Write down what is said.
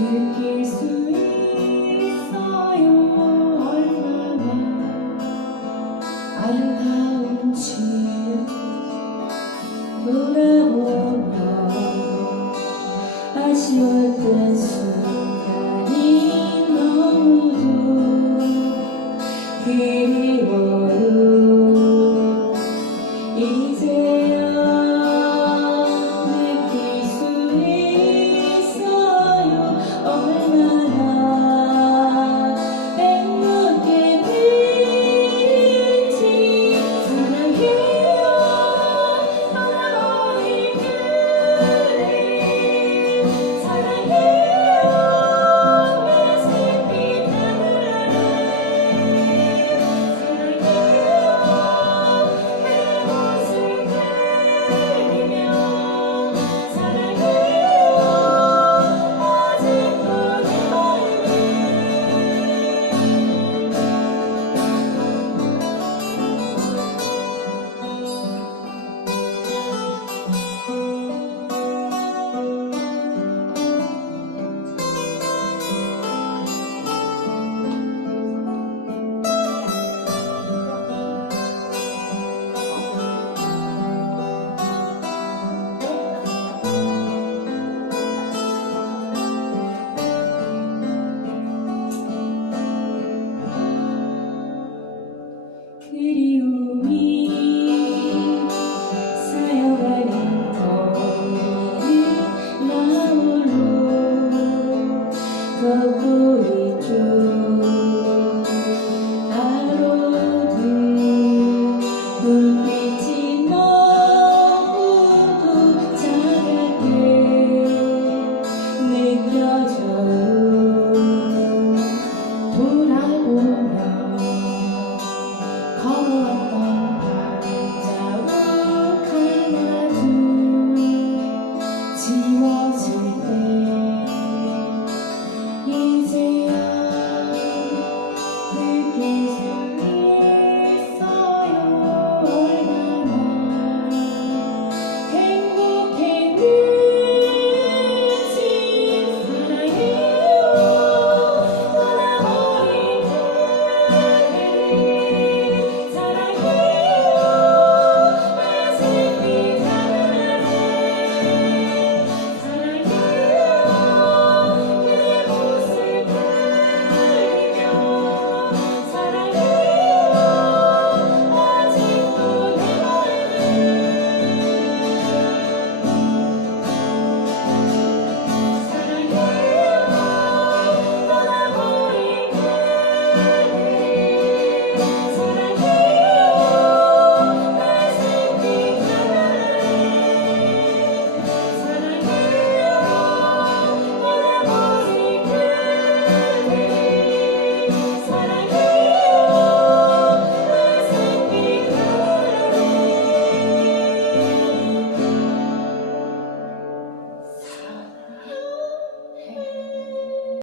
느낄 수 있어요 얼마나. 아름다운지 돌아보면 아쉬웠던 순간이 너무도 그리워요. 이제 可否一续